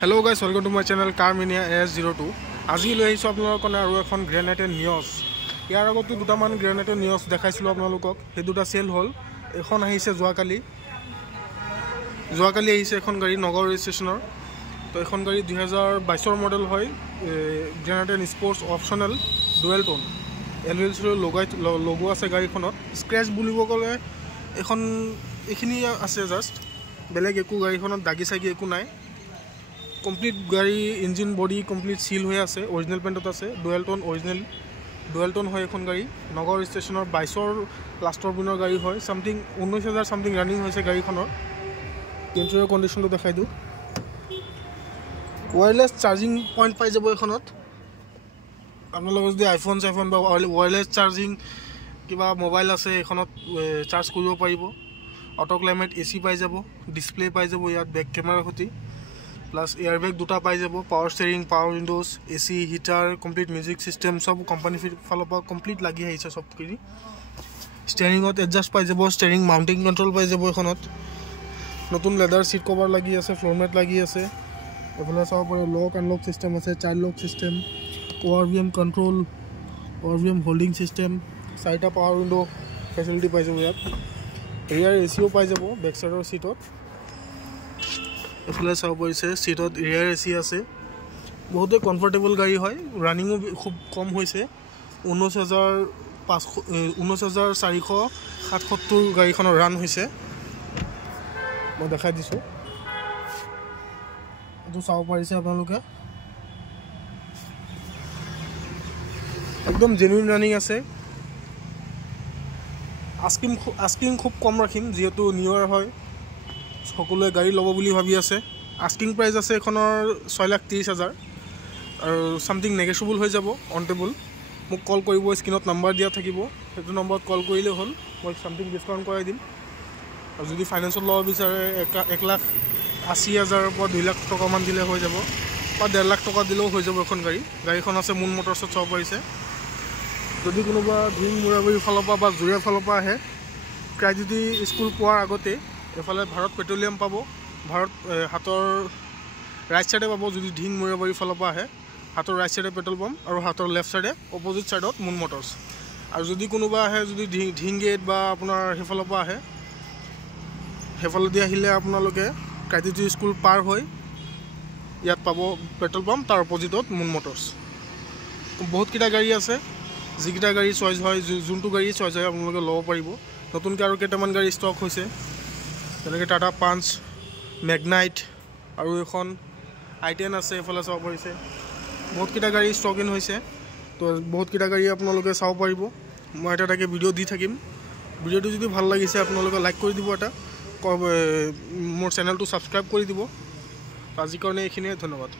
Hello guys, welcome to my channel Carminia AS02. আজি লৈ আহিছো আপোনালোকৰ কাৰণে আৰু এখন গ্ৰেনেটেড নিউজ। ইয়াৰ আগতে দুটামান গ্ৰেনেটেড নিউজ দেখাইছিলো আপোনালোকক। সেই দুটা সেল হল। এখন আহিছে যোৱাকালি আহিছে এখন গাড়ী নগৰ ৰেজিষ্ট্ৰেচনৰ। তো এখন গাড়ী 2022 মডেল হয়। গ্ৰেনেটেড স্পোৰ্টস অপশনাল ডুৱেল টোন। এলএলসি লোগো আছে গাড়ীখনত। স্ক্ৰেচ বুলিব গলে এখন এখিনি আছে জাস্ট। বেলেগ একো গাড়ীখনত দাগি সাগি একো নাই। কমপ্লিট গাড়ি ইঞ্জিন বডি কমপ্লিট সিল হয়ে আছে অরিজিনাল পেন্টত আছে ডুৱেল টোন হয় এখন গাড়ি নগৰ ষ্টেচনৰ 22 লাষ্টৰ দিনৰ গাড়ি হয় সামথিং 19000 সামথিং ৰানিং হৈছে গাড়ীখনৰ ইন্টেৰিয়ৰ কন্ডিশনটো দেখাই দিও ওয়্যাৰলেস চাৰ্জিং পইণ্ট পাই যাব এখনত আপোনালোকৰ যদি আইফোন বা ওয়্যাৰলেস চাৰ্জিং কিবা মোবাইল আছে এখনত চাৰ্জ কৰিব পাৰিব অটো ক্লাইমেট এসি পাই যাব ডিসপ্লে পাই যাব ইয়াত বেক ক্যামেৰা হতি प्लस एयरबैग दुटा पाई जाबो power steering power Windows AC heater complete music system सब कंपनी फाলৰ পৰা कंप्लीट লাগি আহিছে সব কৰি স্টিয়াৰিংত এডজাস্ট পাই যাব স্টিয়াৰিং মাউন্টিং কন্ট্रोल পাই যাব এখনত নতুন লেদাৰ সিট কভাৰ লাগি আছে ফ্লোৰ ম্যাট লাগি আছে এফালে চাও পৰে লক আনলক সিস্টেম আছে child lock system ORVM control ORVM holding system সাইডা পাৱাৰ উইন্ডো ফেসিলিটি পাই যাব ইয়াত ৰিয়াৰ এসিও পাই যাব বেক সাইডৰ সিটত এফালে চাও পৰিছে সিটত ৰিয়াৰ এসি আছে বহুত কমফৰ্টেবল গাড়ী হয় ৰানিংও খুব কম হৈছে 19477 গাড়ীখনৰ ৰান হৈছে মই দেখাই দিছো এটো চাও পৰিছে আপোনালোকে একদম জেনুইন ৰানিং আছে আস্কিং খুব কম ৰাখিম যেহেতু নিউ ইয়াৰ হয় সকলোৱে গাড়ী ল'ব বুলি ভাবি আছে আস্কিং প্ৰাইস আছে এখনৰ 6,30,000 আৰু সামথিং নেগেটিবল হৈ যাব অন টেবল মোক কল কৰিব স্ক্ৰিনত নাম্বাৰ দিয়া থাকিব সেইটো নম্বৰত কল কৰিলে হ'ল মই সামথিং ডিসকাউন্ট কৰাই দিম আৰু যদি ফাইনান্সত ল'ব বিচাৰে 1,80,000 ৰ পৰা 2 লাখ টকা মান দিলে হৈ যাব বা 1.5 লাখ টকা দিলেও হৈ যাব এখন গাড়ীখন আছে মুন মটৰছত চাব পাৰিছে যদি কোনোবা ধিং মুৰাবাৰী ফালৰ পৰা বা জুৰিয়া ফালৰ পৰা আহে ক্ৰাইজিটি স্কুল পোৱাৰ আগতে এফালে ভাৰত পেট্ৰোলিয়াম পাব ভাৰত হাতৰ ৰাইট সাইডে পাব যদি ধিং মুৰাবাৰী ফালৰ পৰা আহে হাতৰ ৰাইট সাইডে পেট্ৰোল পাম্প আৰু হাতৰ লেফট সাইডে অপোজিট সাইডত মুন মটৰছ আৰু যদি কোনোবা আহে যদি ধিং গেট বা আপোনাৰ হেফালৰ পৰা আহে হেফালে দি আহিলে আপোনালোকে ক্ৰাইজিটি স্কুল পাৰ হৈ ইয়াত পাব পেট্ৰোল পাম্প তাৰ অপোজিটত মুন মটৰছ বহুত কিটা গাড়ী আছে যিকিটা গাড়ী চইজ হয় যোনটো গাড়ী চইজ হয় আপোনালোকে ল'ব পাৰিব নতুনকৈ আৰু কেইটামান গাড়ী ষ্টক হৈছে যেনেকৈ টাটা পাঞ্চ ম্যাগনাইট আৰু এখন i10 আছে এফালে চাব পাৰিছে বহুত কিটা গাড়ী ষ্টক ইন হৈছে তো বহুত কিটা গাড়ী আপোনালোকে চাব পাৰিব মই এটাকে ভিডিও দি থাকিম ভিডিওটো যদি ভাল লাগিছে আপোনালোকে লাইক কৰি দিব এটা মোৰ চেনেলটো সাবস্ক্ৰাইব কৰি দিব আজিৰ কাৰণে এইখিনিয়ে ধন্যবাদ